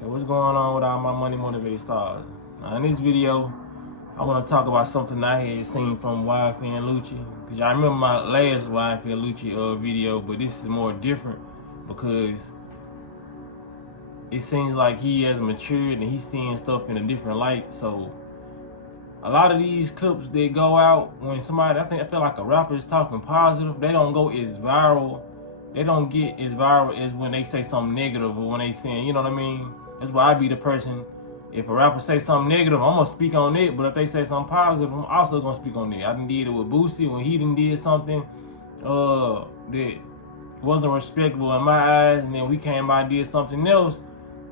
Hey, what's going on with all my money motivated stars? Now in this video, I want to talk about something I had seen from YF and Lucci. Cause I remember my last YF and Lucci video, but this is more different because it seems like he has matured and he's seeing stuff in a different light. So a lot of these clips that go out when somebody, I feel like a rapper is talking positive, they don't go as viral. They don't get as viral as when they say something negative or when they saying, you know what I mean? That's why I be the person. If a rapper say something negative, I'm gonna speak on it. But if they say something positive, I'm also gonna speak on it. I done did it with Boosie when he done did something that wasn't respectable in my eyes, and then we came by and did something else.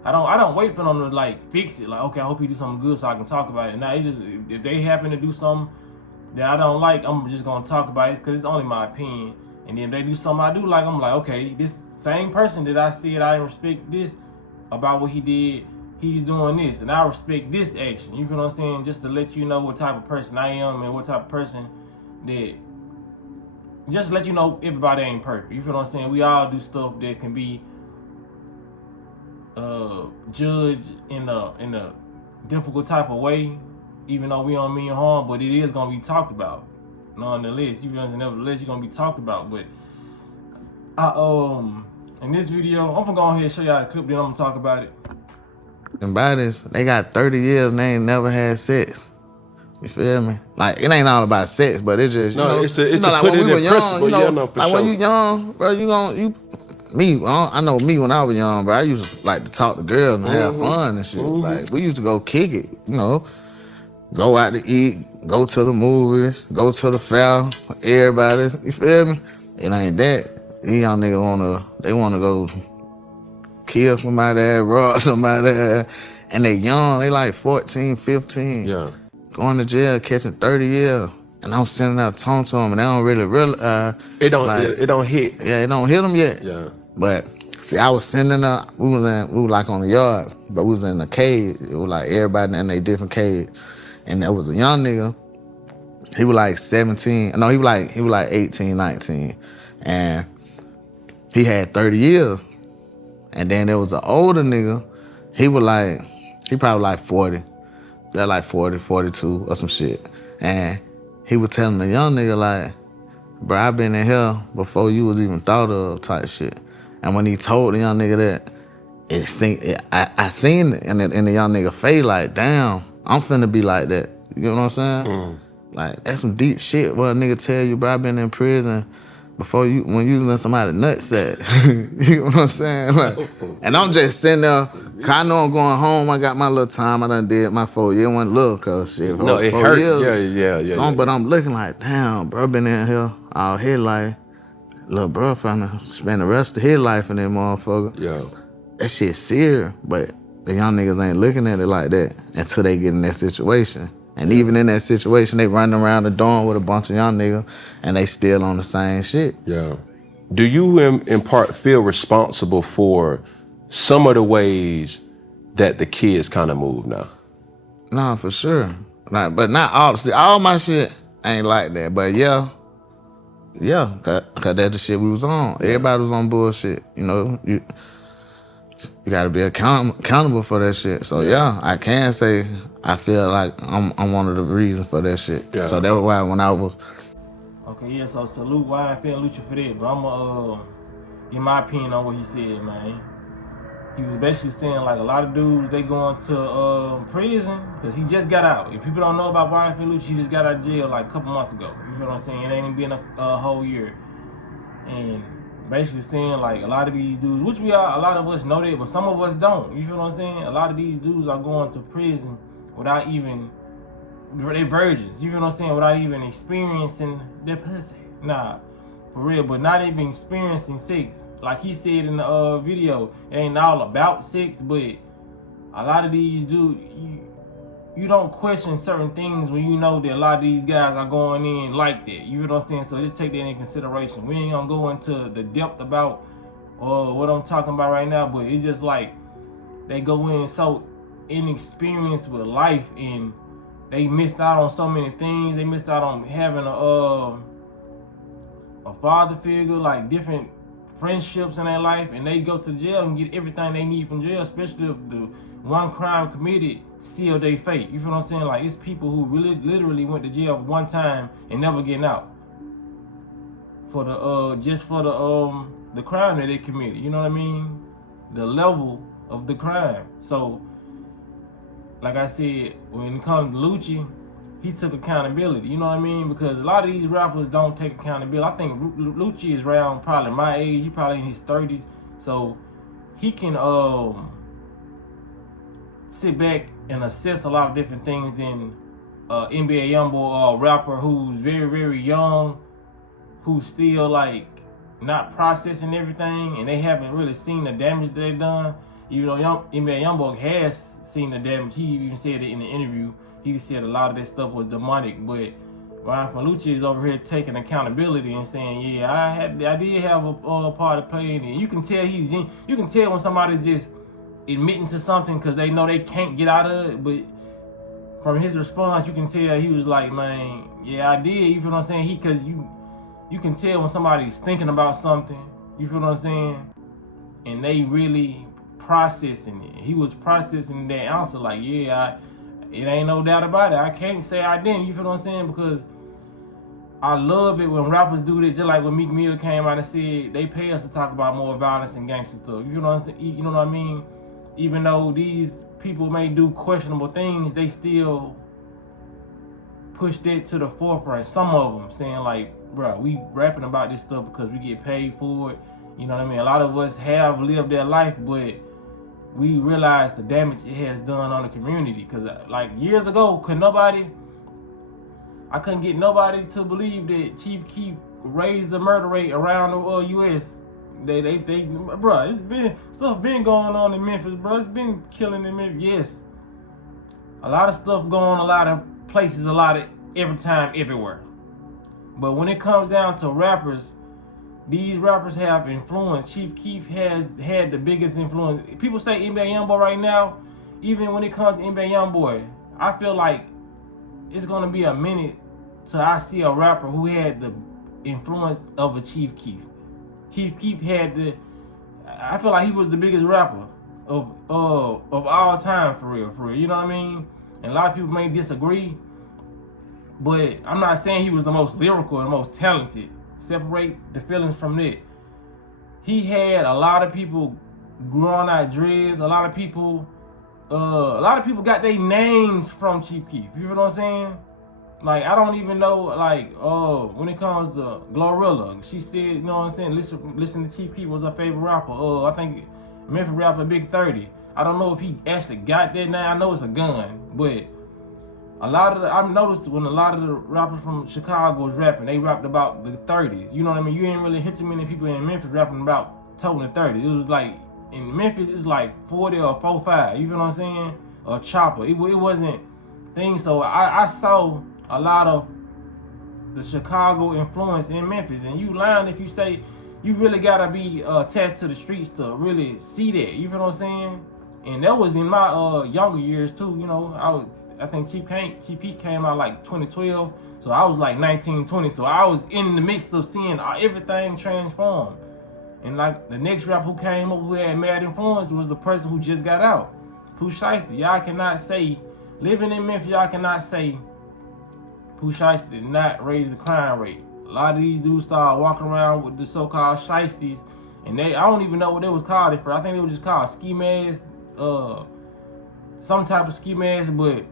I don't wait for them to like fix it. Like, okay, I hope you do something good so I can talk about it. Now it's just if they happen to do something that I don't like, I'm just gonna talk about it because it's only my opinion. And then if they do something I do like, I'm like, okay, this same person that I said I didn't respect this about what he did, he's doing this, and I respect this action. You feel what I'm saying? Just to let you know what type of person I am and what type of person that. Just to let you know everybody ain't perfect. You feel what I'm saying? We all do stuff that can be judged in a difficult type of way, even though we don't mean harm, but it is gonna be talked about. Nonetheless, you guys nevertheless you're gonna be talked about. But in this video, I'm gonna go ahead and show y'all a clip, then I'm gonna talk about it. And by this, they got 30 years and they ain't never had sex. You feel me? Like, it ain't all about sex, but it's just, it's to like put when it we were in young, principle. Yeah, no, for like sure. when you young, bro, I know me when I was young, bro, I used to like to talk to girls and have fun and shit. Like, we used to go kick it, go out to eat, go to the movies, go to the fair, everybody, you feel me? It ain't that. These young niggas wanna go kill somebody, rob somebody, and they young, they like 14, 15. Yeah. Going to jail, catching 30 years. And I'm sending out tone to them, and they don't really realize. It don't hit. Yeah, it don't hit them yet. Yeah. But see, I was sending out. We were like on the yard, but we was in a cage. It was like everybody in a different cage, and there was a young nigga. He was like 17. No, he was like 18, 19, and he had 30 years. And then there was an older nigga. He probably like 40. They're like 40, 42 or some shit. And he was telling the young nigga like, bro, I been in here before you was even thought of type shit. And when he told the young nigga that, I seen it in the young nigga face like, damn, I'm finna be like that. You know what I'm saying? Like, that's some deep shit what a nigga tell you, bro, I been in prison before when you let somebody nutsack. You know what I'm saying? Like, and I'm just sitting there, cause I know I'm going home. I got my little time. I done did my 4 years. It wasn't little, cause shit. No, it 4 hurt. years. Yeah. But I'm looking like, damn, bro, been in here all his life. Little bro finna spend the rest of his life in that motherfucker. Yeah. That shit serious, but the young niggas ain't looking at it like that until they get in that situation. And even in that situation, they running around the dorm with a bunch of young niggas, and they still on the same shit. Yeah. Do you, in part, feel responsible for some of the ways that the kids kind of move now? Nah, for sure. Like, but not all. See, all my shit ain't like that. But yeah, cause that's the shit we was on. Everybody was on bullshit. You gotta be accountable for that shit. So yeah, I can say I feel like I'm one of the reasons for that shit. Yeah. So that was why when I was. Okay, yeah, so salute YF and Lucci for that, but I'm gonna get my opinion on what he said, man. He was basically saying like a lot of dudes, they going to prison because he just got out. If people don't know about YF and Lucci, he just got out of jail like a couple months ago. You feel what I'm saying? It ain't even been a whole year. And basically saying like a lot of these dudes, which a lot of us know that, but some of us don't. You feel what I'm saying? A lot of these dudes are going to prison without even, they virgins. You feel what I'm saying? Without even experiencing their pussy. Nah, for real, but not even experiencing sex. Like he said in the video, it ain't all about sex, but a lot of these dudes, you don't question certain things when you know that a lot of these guys are going in like that. You know what I'm saying? So just take that in consideration. We ain't gonna go into the depth about what I'm talking about right now, but it's just like they go in so inexperienced with life, and they missed out on so many things. They missed out on having a father figure, like different friendships in their life, and they go to jail and get everything they need from jail, especially if the one crime committed seal their fate. You feel what I'm saying? Like, it's people who really literally went to jail one time and never getting out for the just for the crime that they committed. You know what I mean? The level of the crime. So, like I said, when it comes to Lucci, he took accountability. You know what I mean? Because a lot of these rappers don't take accountability. I think Lucci is around probably my age. He probably in his 30s. So he can sit back and assess a lot of different things than NBA Youngboy or a rapper who's very, very young, who's still like not processing everything, and they haven't really seen the damage that they've done. Even though NBA Youngboy has seen the damage, he even said it in the interview. He said a lot of that stuff was demonic, but Ryan Lucci is over here taking accountability and saying, "Yeah, I did have a part to play in it." You can tell you can tell when somebody's just admitting to something because they know they can't get out of it. But from his response, you can tell he was like, "Man, yeah, I did." You feel what I'm saying? Because you can tell when somebody's thinking about something. You feel what I'm saying? And they really processing it. He was processing that answer like, "Yeah, it ain't no doubt about it. I can't say I didn't." You feel what I'm saying? Because I love it when rappers do this, just like when Meek Mill came out and said they pay us to talk about more violence and gangster stuff. You know what I'm saying? You know what I mean? Even though these people may do questionable things, they still push that to the forefront. Some of them saying like, "Bro, we rapping about this stuff because we get paid for it." You know what I mean? A lot of us have lived their life, but we realize the damage it has done on the community. Because like years ago, I couldn't get nobody to believe that Chief Keef raised the murder rate around the U.S. Bro, it's been stuff been going on in Memphis, bro. It's been killing in Memphis. Yes, a lot of stuff going on, a lot of places, a lot of every time, everywhere. But when it comes down to rappers, these rappers have influence. Chief Keef has had the biggest influence. People say NBA Youngboy right now. Even when it comes to NBA Youngboy, I feel like it's gonna be a minute till I see a rapper who had the influence of a Chief Keef. Chief Keef had I feel like he was the biggest rapper of all time, for real. You know what I mean? And a lot of people may disagree, but I'm not saying he was the most lyrical and most talented. Separate the feelings from that. He had a lot of people growing out dreads. A lot of people got their names from Chief Keef. You know what I'm saying? Like, I don't even know, like, when it comes to Glorilla, she said, you know what I'm saying, listen to Chief Keef was her favorite rapper. I think Memphis rapper Big 30. I don't know if he actually got that name. I know it's a gun, but I've noticed when a lot of the rappers from Chicago was rapping, they rapped about the 30s. You know what I mean? You ain't really hit too many people in Memphis rapping about total 30s. It was like, in Memphis, it's like 40 or 45. You feel what I'm saying? Or Chopper. It wasn't things. So I saw a lot of the Chicago influence in Memphis. And you lying if you say you really got to be attached to the streets to really see that. You feel what I'm saying? And that was in my younger years too. You know, I think Chief Keef came out like 2012, so I was like 19, 20. So I was in the mix of seeing everything transform. And like the next rapper who came up who had mad influence was the person who just got out, Pooh Shiesty. Y'all cannot say, living in Memphis, y'all cannot say Pooh Shiesty did not raise the crime rate. A lot of these dudes started walking around with the so-called shiesties, and I don't even know what they was called at first. I think they were just called ski masks, some type of ski mask, but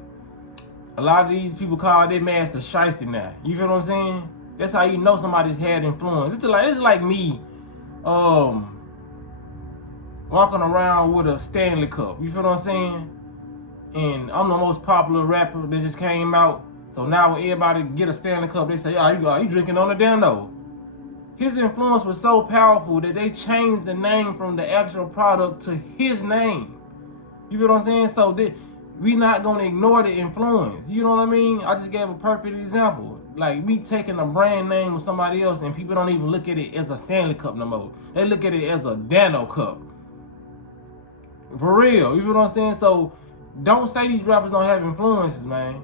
a lot of these people call their mask the shiesty now. You feel what I'm saying? That's how you know somebody's had influence. It's like me walking around with a Stanley Cup. You feel what I'm saying? And I'm the most popular rapper that just came out. So now when everybody get a Stanley Cup, they say, "Oh, you drinking on the Dano." His influence was so powerful that they changed the name from the actual product to his name. You feel what I'm saying? So we not gonna ignore the influence. You know what I mean? I just gave a perfect example. Like me taking a brand name of somebody else, and people don't even look at it as a Stanley Cup no more. They look at it as a Dano Cup. For real, you feel what I'm saying? So don't say these rappers don't have influences, man.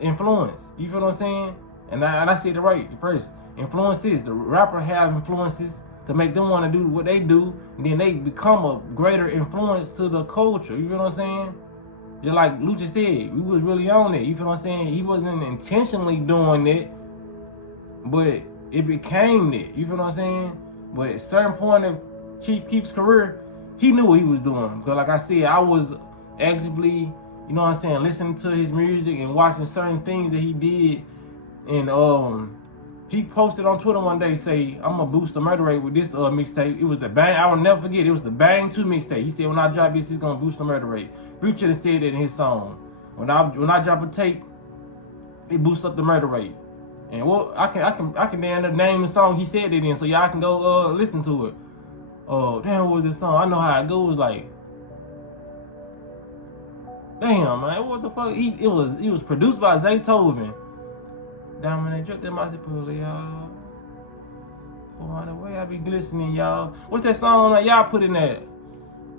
Influence. You feel what I'm saying? And I said it right first. Influences. The rapper have influences. to make them want to do what they do, and then they become a greater influence to the culture. You feel what I'm saying? Just like Lucci said, we was really on it. You feel what I'm saying? He wasn't intentionally doing it, but it became it. You feel what I'm saying? But at a certain point of Chief Keef's career, he knew what he was doing. Because like I said, I was actively, you know what I'm saying, listening to his music and watching certain things that he did. And he posted on Twitter one day, say, I'm gonna boost the murder rate with this mixtape. It was the Bang, I will never forget, it was the Bang 2 mixtape. He said, when I drop this, it's gonna boost the murder rate. Future said that in his song. When I drop a tape, it boosts up the murder rate. And well, I can damn name the song he said it in, so y'all can go listen to it. Oh damn, what was this song? I know how it goes. Like, damn man, what the fuck? It was produced by Zaytoven. Damn, they drip that mousy pool, y'all. On the way I be glistening, y'all. What's that song that y'all put in there?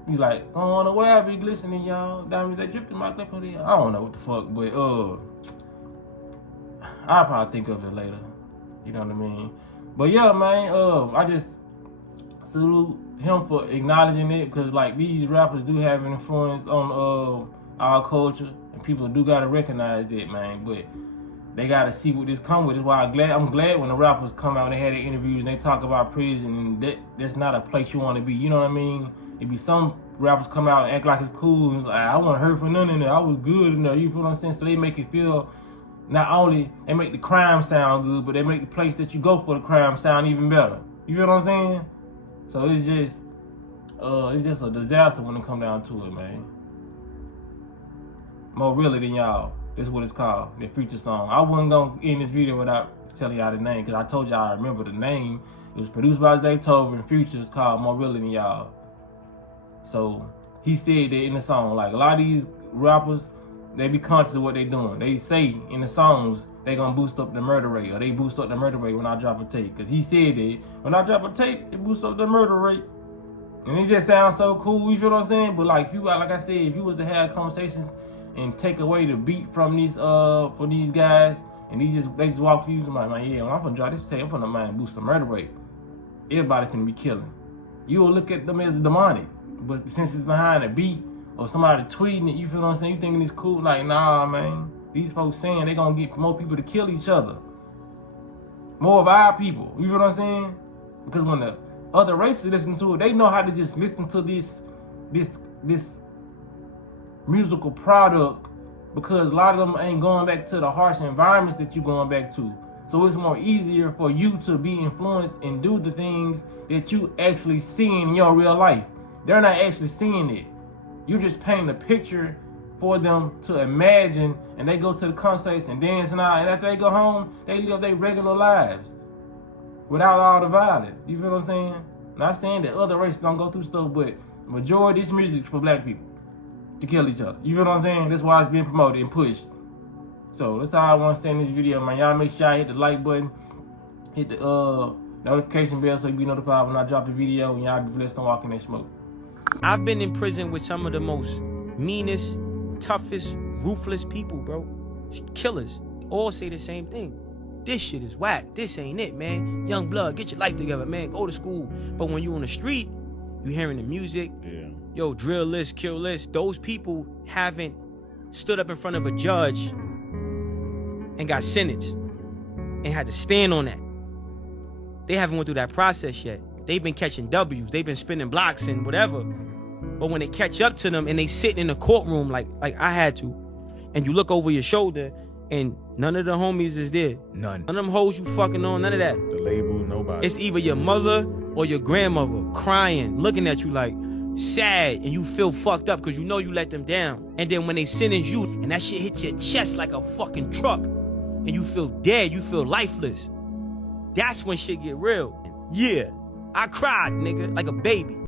You like, on the way I be glistening, y'all. Diamonds that drip in my clip, y'all. I don't know what the fuck, but I'll probably think of it later. You know what I mean? But yeah, man, I just salute him for acknowledging it, because like these rappers do have an influence on our culture, and people do gotta recognize that, man. But they gotta see what this come with. That's why I'm glad when the rappers come out and they had their interviews and they talk about prison, and that's not a place you want to be. You know what I mean? It be some rappers come out and act like it's cool, and like, I wasn't hurt for nothing in there. I was good in there. You feel what I'm saying? So they make it feel, not only they make the crime sound good, but they make the place that you go for the crime sound even better. You feel what I'm saying? So it's just a disaster when it come down to it, man. More realer than y'all. This is what it's called, the Future song. I wasn't gonna end this video without telling y'all the name, because I told y'all I remember the name. It was produced by Zaytoven, and Future. It's called More Realer Than Y'all. So he said that in the song, like a lot of these rappers, they be conscious of what they doing. They say in the songs they gonna boost up the murder rate, or they boost up the murder rate when I drop a tape. Because he said that when I drop a tape, it boosts up the murder rate. And it just sounds so cool, you feel what I'm saying? But like, if you, like I said, if you was to have conversations and take away the beat from these for these guys, and they just walk through, I'm like, man, yeah, when I'm gonna drop this tape, I'm gonna boost the murder rate. Everybody finna be killing. You will look at them as demonic, but since it's behind a beat or somebody tweeting it, you feel what I'm saying? You thinking it's cool? Like, nah, man. These folks saying they gonna get more people to kill each other, more of our people. You feel what I'm saying? Because when the other races listen to it, they know how to just listen to this musical product, because a lot of them ain't going back to the harsh environments that you're going back to. So it's more easier for you to be influenced and do the things that you actually see in your real life. They're not actually seeing it. You're just painting a picture for them to imagine, and they go to the concerts and dance and all, and after they go home, they live their regular lives without all the violence. You feel what I'm saying? Not saying that other races don't go through stuff, but majority of this music is for black people to kill each other. You feel what I'm saying? That's why it's being promoted and pushed. So that's all I want to say in this video, man. Y'all make sure y'all hit the like button, hit the notification bell so you be notified when I drop a video, and y'all be blessed on walking that smoke. I've been in prison with some of the most meanest, toughest, ruthless people, bro. Killers. All say the same thing. This shit is whack. This ain't it, man. Young blood, get your life together, man. Go to school. But when you on the street, you hearing the music. Yeah. Yo, drill list, kill list. Those people haven't stood up in front of a judge and got sentenced and had to stand on that. They haven't went through that process yet. They've been catching W's. They've been spinning blocks and whatever. But when they catch up to them and they sit in the courtroom like I had to, and you look over your shoulder and none of the homies is there. None of them hoes you fucking on, none of that. The label, nobody. It's either your mother or your grandmother crying, looking at you like sad, and you feel fucked up because you know you let them down. And then when they sentence you and that shit hit your chest like a fucking truck and you feel dead, you feel lifeless. That's when shit get real. Yeah, I cried, nigga, like a baby.